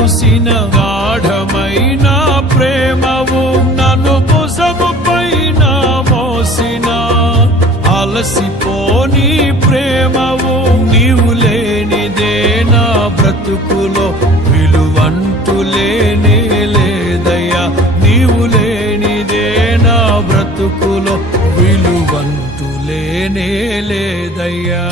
చూసిన గాఢమైన ప్రేమవు, నన్ను భుజము పైన మోసిన అలసిపోని ప్రేమవు. నీవు లేనిదే నా బ్రతుకులో విలువంటూ లేనే లేదయ్యా. నీవు లేనిదే నా బ్రతుకులో విలువంటూ లేనే లేదయ్యా.